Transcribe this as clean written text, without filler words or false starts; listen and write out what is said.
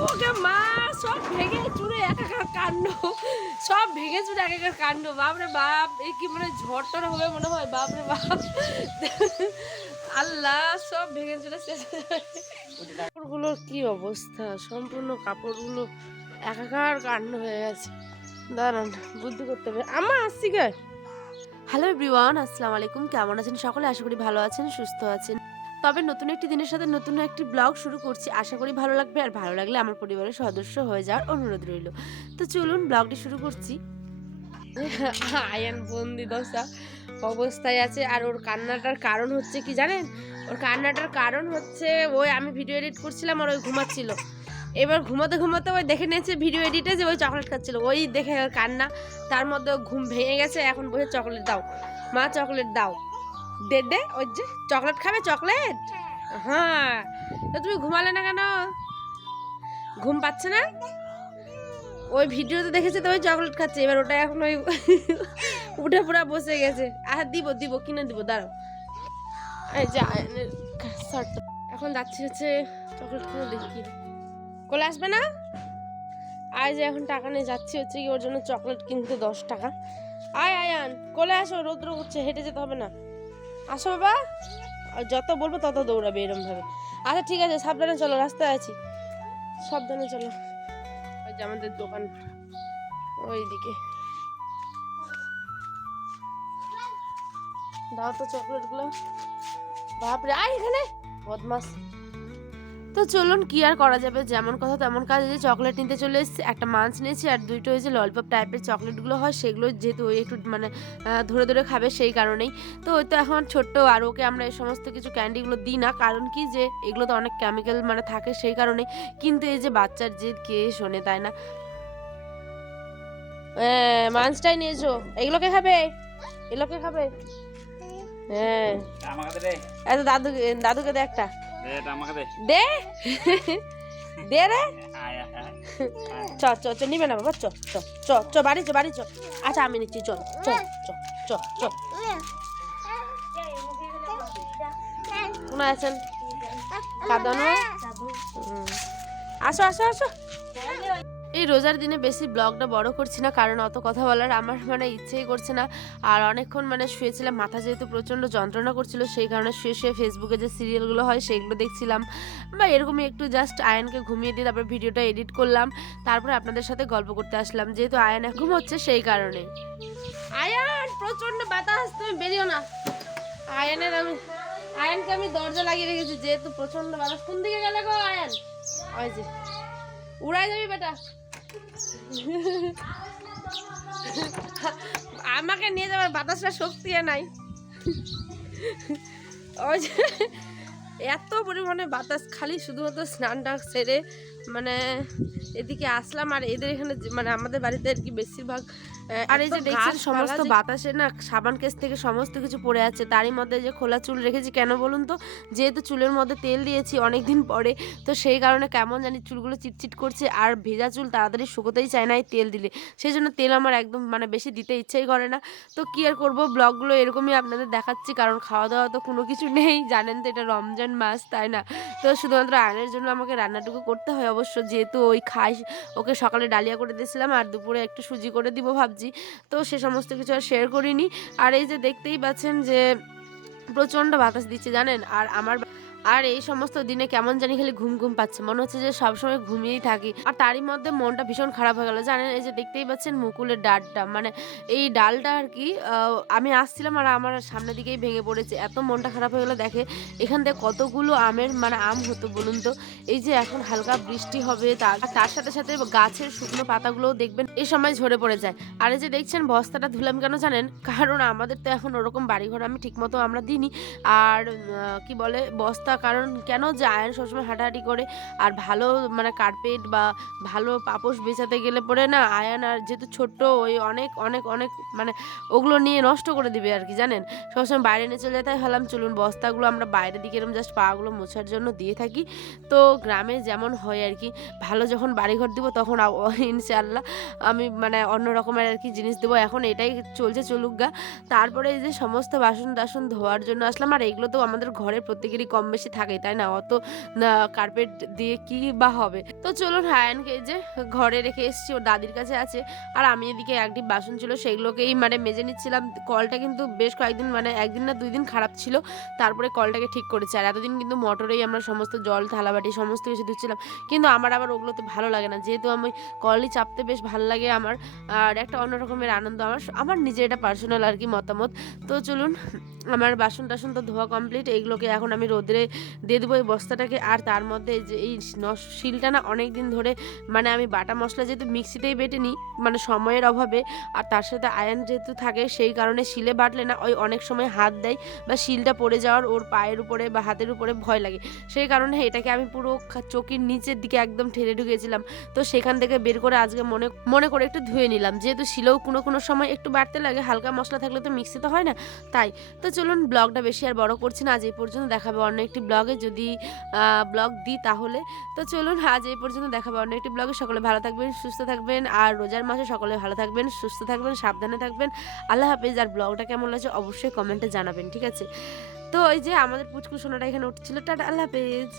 ওকে মা সব ভেঙে চুরে একাকার কাণ্ড, সব ভেঙে চুরে একাকার কাণ্ড। বাপরে বাপ, এই কি মানে ঝড়টর হবে মনে হয়। বাপরে বাপ, আল্লাহ, সব ভেঙে চুরে শেষ। কাপড়গুলোর কি অবস্থা, সম্পূর্ণ কাপড়গুলো একাকার কাণ্ড হয়ে গেছে। দাঁড়ান, বুদ্ধি করতে হবে। আমা আসছি গে। হ্যালো এভরিওয়ান, আসসালামু আলাইকুম। কেমন আছেন সকলে? আশা করি ভালো আছেন, সুস্থ আছেন। তবে নতুন একটি দিনের সাথে নতুন একটি ব্লগ শুরু করছি। আশা করি ভালো লাগবে, আর ভালো লাগলে আমার পরিবারের সদস্য হয়ে যাওয়ার অনুরোধ রইল। তো চলুন ব্লগটি শুরু করছি। আয়ান বন্দি দশা অবস্থায় আছে, আর ওর কান্নাটার কারণ হচ্ছে কি জানেন? ওর কান্নাটার কারণ হচ্ছে ওই আমি ভিডিও এডিট করছিলাম আর ওই ঘুমাচ্ছিল। এবার ঘুমাতে ঘুমাতে ওই দেখে নিয়েছে ভিডিও এডিটে যে ওই চকলেট খাচ্ছিল, ওই দেখে ওর কান্না। তার মধ্যে ঘুম ভেঙে গেছে, এখন বসে চকলেট দাও মা, চকলেট দাও। দে দে, ওই যে চকলেট খাবে, চকলেট। হ্যাঁ, তো তুমি ঘুমালে না কেন? ঘুম পাচ্ছে না? ওই ভিডিওতে দেখেছে তো ওই চকলেট খাচ্ছে, এবার ওটা এখন ওই উঠে পুরা বসে গেছে। আর দিব দিব কিনে দিব, দাঁড়াও। এই যে আয়নের শার্টটা এখন যাচ্ছি হচ্ছে চকলেট কিনে দেখি। কোলে আসবে না? আয় যে এখন টাকা নিয়ে যাচ্ছি হচ্ছে কি ওর জন্য চকলেট কিনতে 10 টাকা। আয় আয়ান, কোলে আসো, রৌদ্র করছে, হেঁটে যেতে হবে না। আসো বাবা। আর যত বলবো তত দৌড়াবে এরম ভাবে। আচ্ছা ঠিক আছে, সাবধানে চলো, রাস্তায় আছি, সাবধানে চলো। ওই যে আমাদের দোকান ওইদিকে। দাও তো চকলেট গুলো। বাপরে, আয় এখানে বদমাস। তো চলুন, কি আর করা যাবে, যেমন কথা তেমন কাজ। যে চকলেট নিতে চলে এসেছি, একটা মাছ নিয়েছি আর দুইটা ওই যে ললিপপ টাইপের চকলেটগুলো হয় সেগুলো, যেহেতু ওই একটু মানে ধরে ধরে খাবে সেই কারণেই। তো ওই তো এখন ছোট্ট, আর ওকে আমরা এই সমস্ত কিছু ক্যান্ডিগুলো দিই না, কারণ কি যে এগুলো তো অনেক কেমিক্যাল মানে থাকে সেই কারণেই। কিন্তু এই যে বাচ্চার জেদ কে শোনে, তাই না? মাছটাই নিয়েছো, এগুলোকে খাবে, এগুলোকে খাবে। হ্যাঁ, এত দাদুকে দে একটা, দে দে রে। চ চ চ, নিবে না বাবা, চ চ চ চ, বাড়ি চ বাড়ি চ। আচ্ছা আমি নিচ্ছি, চল চ চ চ চ। কোন আছেন কাঁদানো? আসো আসো আসো। এই রোজার দিনে বেশি ব্লগটা বড় করছি না, কারণ অত কথা বলার আমার মানে ইচ্ছেই করছে না। আর অনেকক্ষণ মানে শুয়েছিলাম, মাথা যেহেতু প্রচণ্ড যন্ত্রণা করছিল সেই কারণে শুয়ে শুয়ে ফেসবুকে যে সিরিয়ালগুলো হয় সেগুলো দেখছিলাম, বা এরকমই একটু জাস্ট আয়ানকে ঘুমিয়ে দিয়ে তারপর ভিডিওটা এডিট করলাম, তারপরে আপনাদের সাথে গল্প করতে আসলাম, যেহেতু আয়ান এখন হচ্ছে সেই কারণে। আয়ান, প্রচণ্ড বাতাস, তুমি বেরিও না। আয়ানকে আমি দরজা লাগিয়ে রেখেছি, যেহেতু প্রচণ্ড বাতাস। কোন দিকে গেলে গো আয়ান? ওই যে উড়াই যাবি বেটা। আমাকে নিয়ে যাওয়ার বাতাসটা শক্তি নাই। ওই যে এত পরিমাণে বাতাস, খালি শুধুমাত্র স্নানটা সেরে মানে এদিকে আসলাম। আর এদের এখানে মানে আমাদের বাড়িতে আর কি বেশিরভাগ, আর এই যে দেখছেন সমস্ত বাতাসে না সাবান কেস থেকে সমস্ত কিছু পড়ে আছে। তারই মধ্যে যে খোলা চুল রেখেছি, কেন বলুন তো? যেহেতু চুলের মধ্যে তেল দিয়েছি অনেকদিন পরে, তো সেই কারণে কেমন জানি চুলগুলো চিটচিট করছে, আর ভেজা চুল তাড়াতাড়ি শুকোতেই চায় না এই তেল দিলে। সেই জন্য তেল আমার একদম মানে বেশি দিতে ইচ্ছেই করে না। তো কি আর করবো, ব্লগগুলো এরকমই আপনাদের দেখাচ্ছি, কারণ খাওয়া দাওয়া তো কোনো কিছু নেই, জানেন তো এটা রমজান মাস, তাই না? তো শুধুমাত্র আয়নের জন্য আমাকে রান্নাটুকু করতে হয় অবশ্য, যেহেতু ওই খাই। ওকে সকালে ডালিয়া করে দিয়েছিলাম আর দুপুরে একটু সুজি করে দিব ভাবছি। তো সে সমস্ত কিছু আর শেয়ার করিনি। আর এই যে দেখতেই পাচ্ছেন যে প্রচণ্ড বাতাস দিচ্ছে জানেন। আর এই সমস্ত দিনে কেমন জানি খালি ঘুম ঘুম পাচ্ছে, মনে হচ্ছে যে সবসময় ঘুমিয়েই থাকি। আর তারই মধ্যে মনটা ভীষণ খারাপ হয়ে গেল জানেন। এই যে দেখতেই পাচ্ছেন মুকুলের ডালটা, মানে এই ডালটা আর কি আমি আসছিলাম আর আমার সামনের দিকেই ভেঙে পড়েছে, এত মনটা খারাপ হয়ে গেলো। দেখে এখান থেকে কতগুলো আমের মানে আম হতো বলুন তো। এই যে এখন হালকা বৃষ্টি হবে, তার সাথে সাথে গাছের শুকনো পাতাগুলোও দেখবেন এই সময় ঝরে পড়ে যায়। আর এই যে দেখছেন বস্তাটা ধুলাম কেন জানেন? কারণ আমাদের তো এখন ওরকম বাড়িঘর আমি ঠিকমতো আমরা দিইনি। আর কি বলে বস্তা, কারণ কেন যে আয়ন সবসময় হাঁটাহাঁটি করে, আর ভালো মানে কার্পেট বা ভালো পাপোশ বেচাতে গেলে পরে না আয়ন, আর যেহেতু ছোট্ট, ওই অনেক অনেক অনেক মানে ওগুলো নিয়ে নষ্ট করে দিবে আর কি জানেন। সবসময় বাইরে নিয়ে চলে যেতে ভাবলাম চলুন বস্তাগুলো আমরা বাইরের দিকে এরকম জাস্ট পাগুলো মোছার জন্য দিয়ে থাকি। তো গ্রামে যেমন হয় আর কি, ভালো যখন বাড়িঘর দিব তখন ইনশাআল্লাহ আমি মানে অন্য রকমের আর কি জিনিস দেবো। এখন এটাই চলছে, চলুক গা। তারপরে এই যে সমস্ত বাসন টাসন ধোয়ার জন্য আসলাম, আর এগুলো তো আমাদের ঘরে প্রত্যেকেরই কম বেশি থাকে, তাই না? অত কার্পেট দিয়ে কি বা হবে। তো চলুন হায়ানকে এই যে ঘরে রেখে এসেছি, ওর দাদির কাছে আছে। আর আমি এদিকে একটি বাসন ছিল সেগুলোকেই মানে মেজে নিচ্ছিলাম। কলটা কিন্তু বেশ কয়েকদিন মানে 1 দিন না 2 দিন খারাপ ছিল, তারপরে কলটাকে ঠিক করেছে। আর এতদিন কিন্তু মোটরেই আমরা সমস্ত জল থালাবাটি সমস্ত কিছু ধুচ্ছিলাম, কিন্তু আমার আবার ওগুলোতে ভালো লাগে না, যেহেতু আমি কলই চাপতে বেশ ভালো লাগে আমার, আর একটা অন্য রকমের আনন্দ আমার আমার নিজের, এটা পার্সোনাল আর কি মতামত। তো চলুন আমার বাসন টাসন তো ধোয়া কমপ্লিট, এইগুলোকে এখন আমি রোদে দিয়ে দেবো এই বস্তাটাকে। আর তার মধ্যে যে এই শিলটা না অনেক দিন ধরে মানে আমি বাটা মশলা যেহেতু মিক্সিতেই বেটে নিই মানে সময়ের অভাবে, আর তার সাথে আয়রন যেহেতু থাকে সেই কারণে শিলে বাটলে না ওই অনেক সময় হাত দেয় বা শিলটা পড়ে যাওয়ার ওর পায়ের উপরে বা হাতের উপরে ভয় লাগে, সেই কারণে এটাকে আমি পুরো চকির নিচের দিকে একদম ঠেলে ঢুকেছিলাম। তো সেখান থেকে বের করে আজকে মনে মনে করে একটু ধুয়ে নিলাম, যেহেতু শিলেও কোনো সময় একটু বাড়তে লাগে, হালকা মশলা থাকলে তো মিক্সিতে হয় না তাই। তো চলুন ব্লগটা বেশি আর বড় করছি না, আজ এই পর্যন্ত, দেখাবে অন্য একটি ব্লগে যদি ব্লগ দিই তাহলে। তো চলুন আজ এই পর্যন্ত, দেখাবে অন্য একটি ব্লগে। সকলে ভালো থাকবেন, সুস্থ থাকবেন, আর রোজার মাসে সকলে ভালো থাকবেন, সুস্থ থাকবেন, সাবধানে থাকবেন। আল্লাহ হাফেজ। আর ব্লগটা কেমন লাগছে অবশ্যই কমেন্টে জানাবেন, ঠিক আছে? তো এই যে আমাদের পুচকু সোনাটা এখানে উঠছিল, টাটা, আল্লাহ হাফেজ।